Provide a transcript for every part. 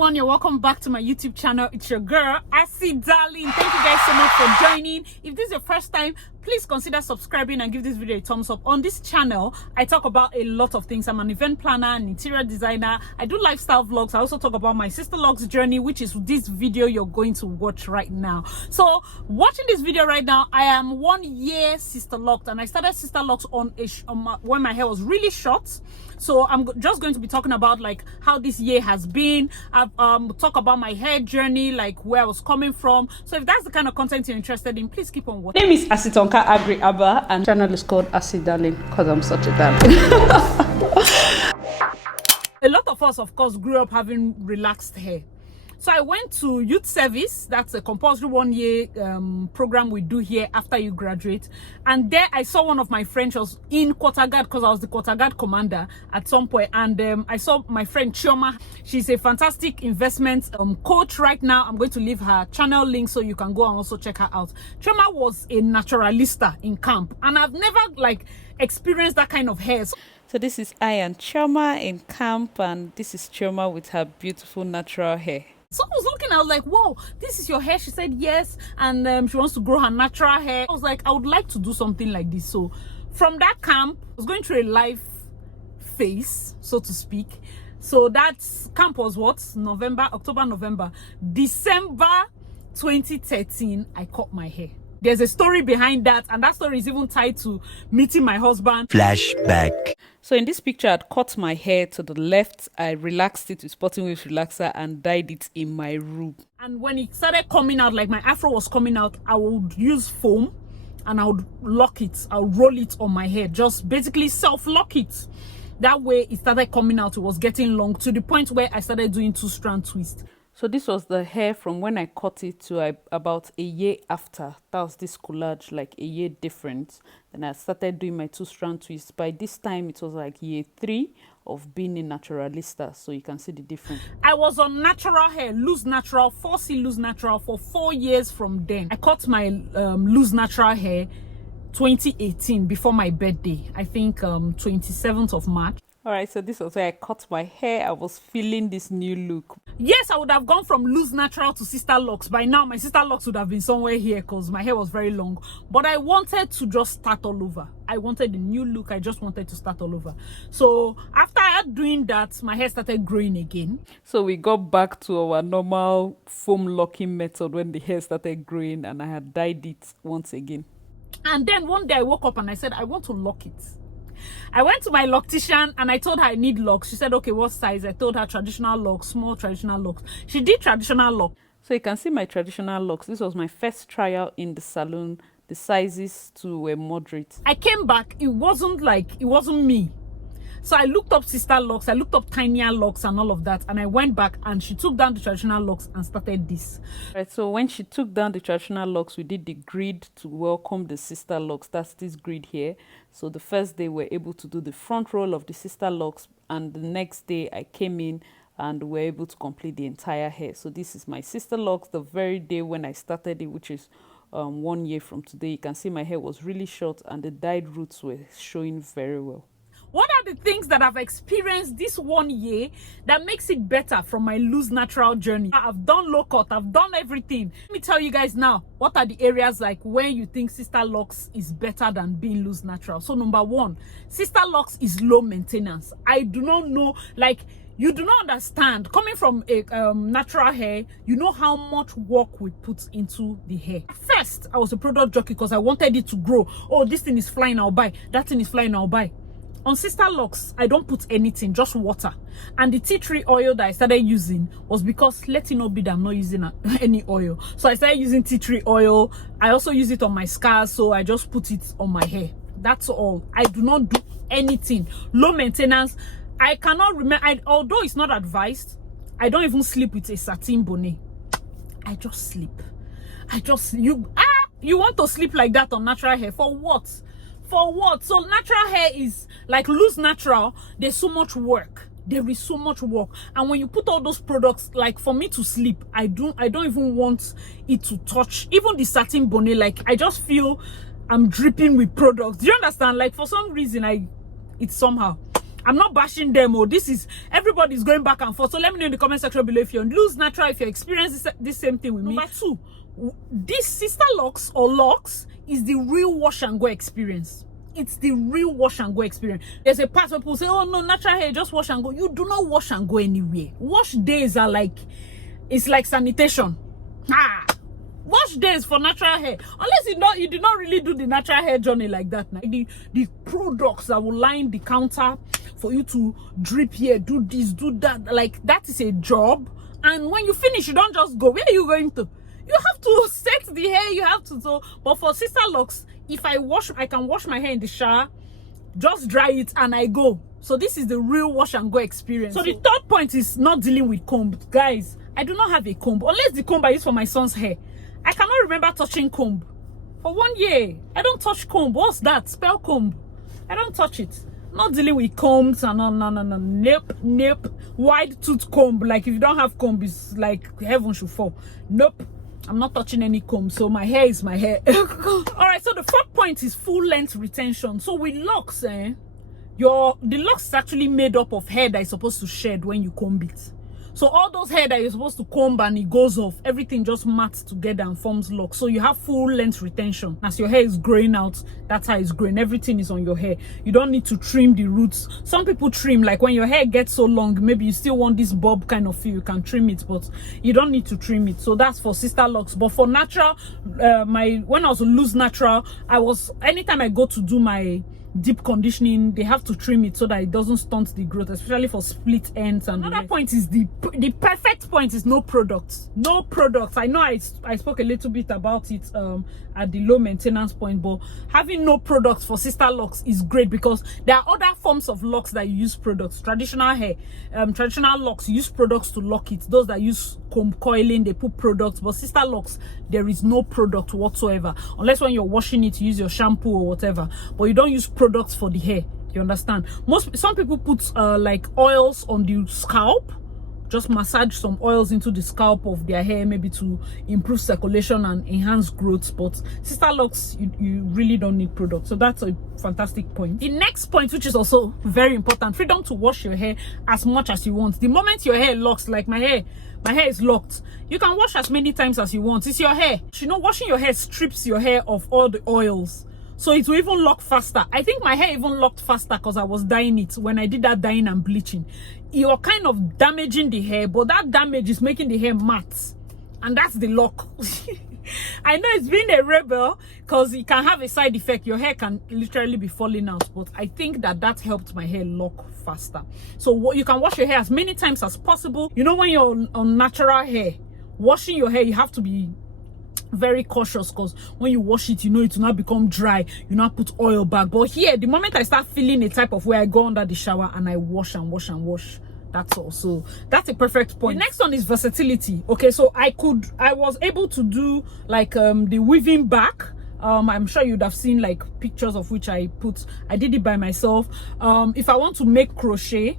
everyone, you're welcome back to my YouTube channel. It's your girl Darlynsss. Thank you guys so much for joining. If this is your first time, please consider subscribing and give this video a thumbs up. On this channel, I talk about a lot of things. I'm an event planner, an interior designer. I do lifestyle vlogs. I also talk about my Sisterlocks journey, which is this video you're going to watch right now. So watching this video right now, I am 1 year Sisterlocked, and I started Sisterlocks when my hair was really short. So I'm just going to be talking about like how this year has been. I've talk about my hair journey, like where I was coming from. So if that's the kind of content you're interested in, please keep on watching. My name is Asitonka Aggrey-Abah, and channel is called Darlynsss because I'm such a darling. A lot of us, of course, grew up having relaxed hair. So I went to youth service. That's a compulsory 1 year program we do here after you graduate. And there I saw one of my friends. She was in quarter guard because I was the quarter guard commander at some point. And I saw my friend Chioma. She's a fantastic investment coach right now. I'm going to leave her channel link so you can go and also check her out. Chioma was a naturalista in camp, and I've never like experienced that kind of hair. So this is I and Chioma in camp, and this is Chioma with her beautiful natural hair. So I was looking, I was like, wow, this is your hair? She said yes, and she wants to grow her natural hair. I was like, I would like to do something like this. So from that camp, I was going through a life phase, so to speak. So that camp was what? October, November. December 2013, I cut my hair. There's a story behind that, and that story is even tied to meeting my husband. Flashback. So in this picture, I'd cut my hair to the left. I relaxed it with spotting wave relaxer and dyed it in my room. And when it started coming out, like my afro was coming out, I would use foam and I would lock it. I would roll it on my hair, just basically self-lock it. That way it started coming out. It was getting long to the point where I started doing 2-strand twist. So this was the hair from when I cut it to about a year after. That was this collage, like a year difference. Then I started doing my 2-strand twist. By this time, it was like year 3 of being a naturalista. So you can see the difference. I was on natural hair, loose natural, 4C loose natural for 4 years from then. I cut my loose natural hair 2018 before my birthday. I think 27th of March. All right, so this was where I cut my hair. I was feeling this new look. Yes, I would have gone from loose natural to Sisterlocks. By now, my Sisterlocks would have been somewhere here because my hair was very long. But I wanted to just start all over. I wanted a new look. I just wanted to start all over. So after doing that, my hair started growing again. So we got back to our normal foam locking method when the hair started growing, and I had dyed it once again. And then one day I woke up and I said, I want to lock it. I went to my loctician and I told her I need locks. She said, okay, what size? I told her traditional locks, small traditional locks. She did traditional locks. So you can see my traditional locks. This was my first trial in the salon. The sizes too were moderate. I came back. It wasn't me. So I looked up Sisterlocks, I looked up tinier locks and all of that, and I went back and she took down the traditional locks and started this. Right, so when she took down the traditional locks, we did the grid to welcome the Sisterlocks. That's this grid here. So the first day we were able to do the front roll of the Sisterlocks, and the next day I came in and we were able to complete the entire hair. So this is my Sisterlocks the very day when I started it, which is 1 year from today. You can see my hair was really short and the dyed roots were showing very well. What are the things that I've experienced this 1 year that makes it better from my loose natural journey? I've done low cut, I've done everything. Let me tell you guys now, what are the areas like where you think Sisterlocks is better than being loose natural? So number 1, Sisterlocks is low maintenance. I do not know, like, you do not understand. Coming from a natural hair, you know how much work we put into the hair. First, I was a product jockey because I wanted it to grow. Oh, this thing is flying, I'll buy. That thing is flying, I'll buy. On Sisterlocks, I don't put anything, just water. And the tea tree oil that I started using was because, let it not be that I'm not using any oil. So I started using tea tree oil. I also use it on my scars, so I just put it on my hair. That's all. I do not do anything. Low maintenance. I cannot remember, although it's not advised, I don't even sleep with a satin bonnet. I just sleep. You want to sleep like that on natural hair? For what? For what? So natural hair is like loose natural. There's so much work. There is so much work. And when you put all those products, like for me to sleep, I don't even want it to touch even the satin bonnet. Like I just feel I'm dripping with products. Do you understand? Like for some reason it's somehow. I'm not bashing them. Oh, this is everybody's going back and forth. So let me know in the comment section below if you're loose natural, if you experience this same thing with me. Number 2, this Sisterlocks or locks is the real wash and go experience. It's the real wash and go experience. There's a part where people say, oh no, natural hair, just wash and go. You do not wash and go anywhere. Wash days are like, it's like sanitation. Wash days for natural hair, unless you did not really do the natural hair journey like that. The products that will line the counter for you to drip here, do this, do that, like that is a job. And when you finish, you don't just go. Where are you going to? You have to set the hair, you have to. So but for Sisterlocks, if I can wash my hair in the shower, just dry it and I go. So this is the real wash and go experience. So the third point is not dealing with comb. Guys, I do not have a comb, unless the comb I use for my son's hair. I cannot remember touching comb for 1 year. I don't touch comb. What's that? Spell comb. I don't touch it. Not dealing with combs and no. Nope. Wide tooth comb. Like if you don't have comb, it's like heaven should fall. Nope. I'm not touching any comb. So my hair is my hair. All right. So the fourth point is full length retention. So with locks, the locks is actually made up of hair that is supposed to shed when you comb it. So all those hair that you're supposed to comb and it goes off, everything just mats together and forms locks. So you have full length retention. As your hair is growing out, that's how it's growing. Everything is on your hair. You don't need to trim the roots. Some people trim, like when your hair gets so long, maybe you still want this bob kind of feel, you can trim it, but you don't need to trim it. So that's for Sisterlocks. But for natural, when I was loose natural, anytime I go to do my deep conditioning, they have to trim it so that it doesn't stunt the growth, especially for split ends. And another point is the perfect point is no products. I know I spoke a little bit about it at the low maintenance point, but having no products for Sisterlocks is great because there are other forms of locks that you use products. Traditional hair, traditional locks use products to lock it. Those that use comb coiling, they put products. But Sisterlocks, there is no product whatsoever, unless when you're washing it, you use your shampoo or whatever, but you don't use products for the hair. You understand? Some people put like oils on the scalp, just massage some oils into the scalp of their hair, maybe to improve circulation and enhance growth. But Sisterlocks, you really don't need products. So that's a fantastic point. The next point, which is also very important, freedom to wash your hair as much as you want. The moment your hair locks, like my hair is locked, you can wash as many times as you want. It's your hair. You know, washing your hair strips your hair of all the oils, so it will even lock faster. I think my hair even locked faster because I was dyeing it. When I did that dyeing and bleaching, you're kind of damaging the hair, but that damage is making the hair matte, and that's the lock. I know it's been a rebel because it can have a side effect. Your hair can literally be falling out, but I think that helped my hair lock faster. So you can wash your hair as many times as possible. You know, when you're on natural hair, washing your hair, you have to be very cautious because when you wash it, you know, it will not become dry. You not put oil back. But here, the moment I start feeling a type of way, I go under the shower and I wash and wash and wash. That's all. So that's a perfect point. The next one is versatility. Okay, so I was able to do like the weaving back. I'm sure you'd have seen like pictures of which I did it by myself. If I want to make crochet,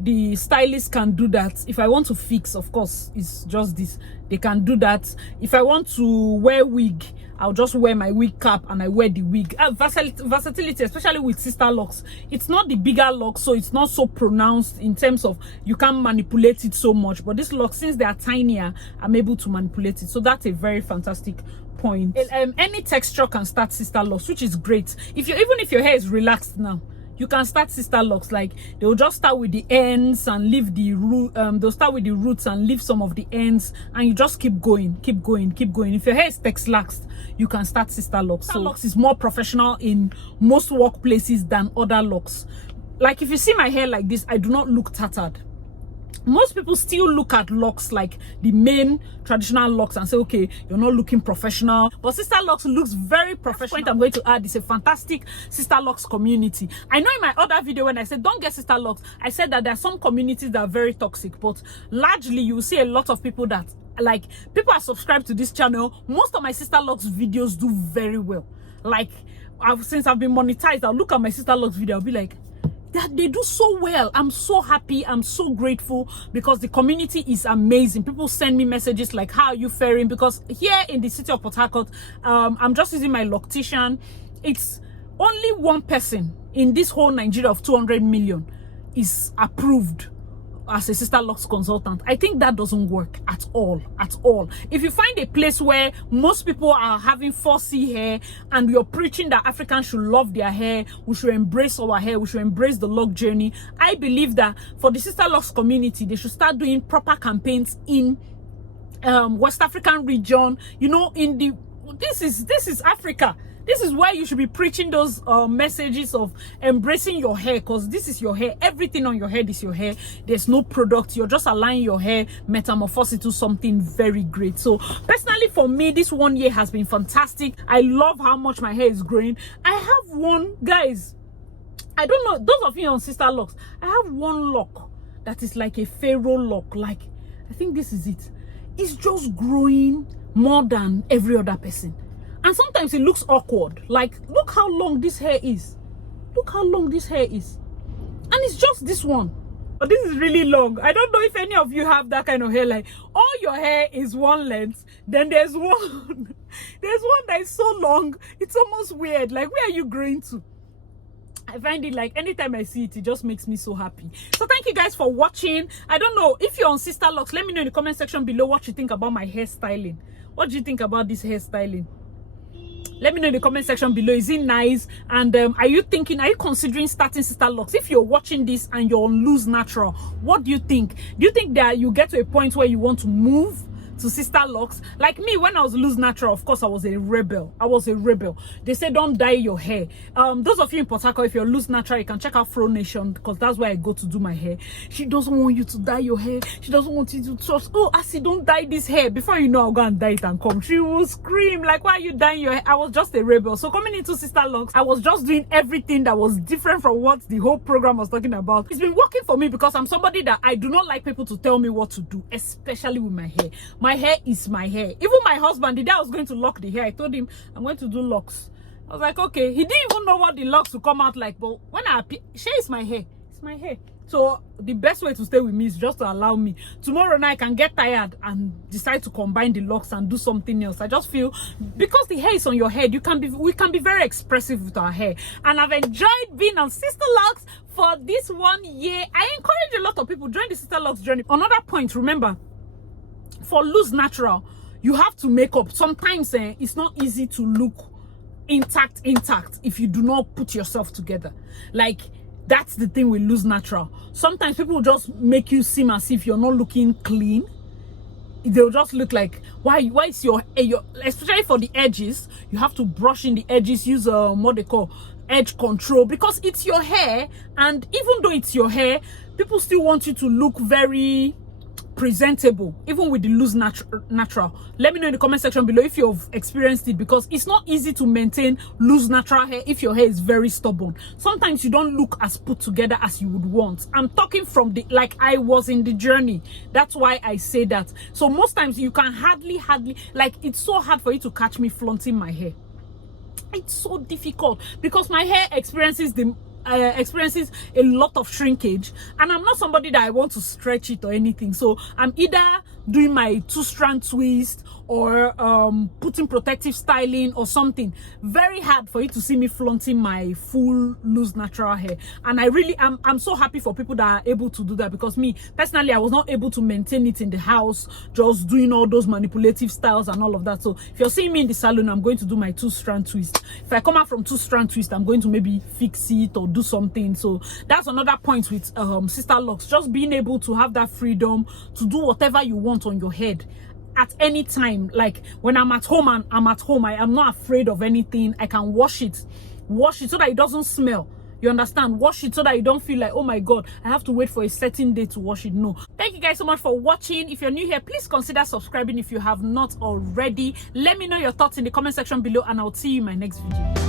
the stylist can do that. If I want to fix, of course, it's just this, they can do that. If I want to wear wig, I'll just wear my wig cap and I wear the wig. Versatility, especially with Sisterlocks, it's not the bigger lock, so it's not so pronounced in terms of you can't manipulate it so much. But this lock, since they are tinier, I'm able to manipulate it. So that's a very fantastic point. Any texture can start Sisterlocks, which is great. Even if your hair is relaxed now, you can start Sisterlocks. Like they'll just start with the ends and leave the root. They'll start with the roots and leave some of the ends, and you just keep going. If your hair is texlaxed, you can start Sisterlocks. Sisterlocks is more professional in most workplaces than other locks. Like if you see my hair like this, I do not look tattered. Most people still look at locks like the main traditional locks and say, okay, you're not looking professional. But Sisterlocks looks very professional. Point I'm going to add is a fantastic Sisterlocks community. I know in my other video when I said don't get Sisterlocks, I said that there are some communities that are very toxic, but largely you see a lot of people that, like, people are subscribed to this channel. Most of my Sisterlocks videos do very well. Like, since I've been monetized, I'll look at my Sisterlocks video, I'll be like, that they do so well. I'm so happy. I'm so grateful because the community is amazing. People send me messages like, how are you faring? Because here in the city of Port Harcourt, I'm just using my loctician. It's only one person in this whole Nigeria of 200 million is approved as a Sisterlocks consultant. I think that doesn't work at all, at all. If you find a place where most people are having 4C hair and you're preaching that Africans should love their hair, we should embrace our hair, we should embrace the lock journey, I believe that for the Sisterlocks community, they should start doing proper campaigns in West African region, you know, in the this is Africa. This is where you should be preaching those messages of embracing your hair, because this is your hair. Everything on your head is your hair. There's no product. You're just allowing your hair metamorphose into something very great. So personally for me, this 1 year has been fantastic. I love how much my hair is growing. I have one, guys, I don't know, those of you on Sisterlocks, I have one lock that is like a pharaoh lock. Like, I think this is it. It's just growing more than every other person. And sometimes it looks awkward. Like, look how long this hair is. Look how long this hair is. And it's just this one. But this is really long. I don't know if any of you have that kind of hair. Like, all your hair is one length. Then there's one. There's one that is so long. It's almost weird. Like, where are you growing to? I find it like anytime I see it, it just makes me so happy. So thank you guys for watching. I don't know if you're on Sisterlocks, let me know in the comment section below what you think about my hairstyling. What do you think about this hairstyling? Let me know in the comment section below. Is it nice? And are you considering starting Sisterlocks? If you're watching this and you're on loose natural, what do you think? Do you think that you get to a point where you want to move to Sisterlocks? Like me, when I was loose natural, of course I was a rebel. They say don't dye your hair. Those of you in Port Harcourt, if you're loose natural, you can check out Fro Nation, because that's where I go to do my hair. She doesn't want you to dye your hair. She doesn't want you to trust. Oh, Asi, don't dye this hair. Before you know, I'll go and dye it and come. She will scream like, why are you dyeing your hair? I was just a rebel. So coming into Sisterlocks, I was just doing everything that was different from what the whole program was talking about. It's been working for me because I'm somebody that I do not like people to tell me what to do, especially with my hair. My hair is my hair. Even my husband, the day I was going to lock the hair, I told him I'm going to do locks. I was like, okay. He didn't even know what the locks would come out like, but when I appear, it's my hair. It's my hair. So the best way to stay with me is just to allow me. Tomorrow night I can get tired and decide to combine the locks and do something else. I just feel because the hair is on your head, we can be very expressive with our hair. And I've enjoyed being on Sisterlocks for this 1 year. I encourage a lot of people join the Sisterlocks journey. Another point, remember, for loose natural, you have to make up. Sometimes it's not easy to look intact if you do not put yourself together. Like, that's the thing with loose natural. Sometimes people just make you seem as if you're not looking clean. They'll just look like, why is your especially for the edges, you have to brush in the edges, use what they call edge control, because it's your hair. And even though it's your hair, people still want you to look very presentable, even with the loose natural. Let me know in the comment section below if you've experienced it, because it's not easy to maintain loose natural hair if your hair is very stubborn. Sometimes you don't look as put together as you would want. I'm talking from the, like, I was in the journey. That's why I say that. So most times you can hardly, like, it's so hard for you to catch me flaunting my hair. It's so difficult because my hair experiences a lot of shrinkage, and I'm not somebody that I want to stretch it or anything. So I'm either doing my 2-strand twist or putting protective styling or something. Very hard for you to see me flaunting my full loose natural hair. And I really I'm so happy for people that are able to do that, because me personally, I was not able to maintain it in the house, just doing all those manipulative styles and all of that. So if you're seeing me in the salon, I'm going to do my 2-strand twist. If I come out from 2-strand twist, I'm going to maybe fix it or do something. So that's another point with Sisterlocks, just being able to have that freedom to do whatever you want on your head at any time. Like when I'm at home and I'm at home, I am not afraid of anything. I can wash it so that it doesn't smell. You understand? Wash it so that you don't feel like, oh my god, I have to wait for a certain day to wash it. No. Thank you guys so much for watching. If you're new here, please consider subscribing if you have not already. Let me know your thoughts in the comment section below, and I'll see you in my next video.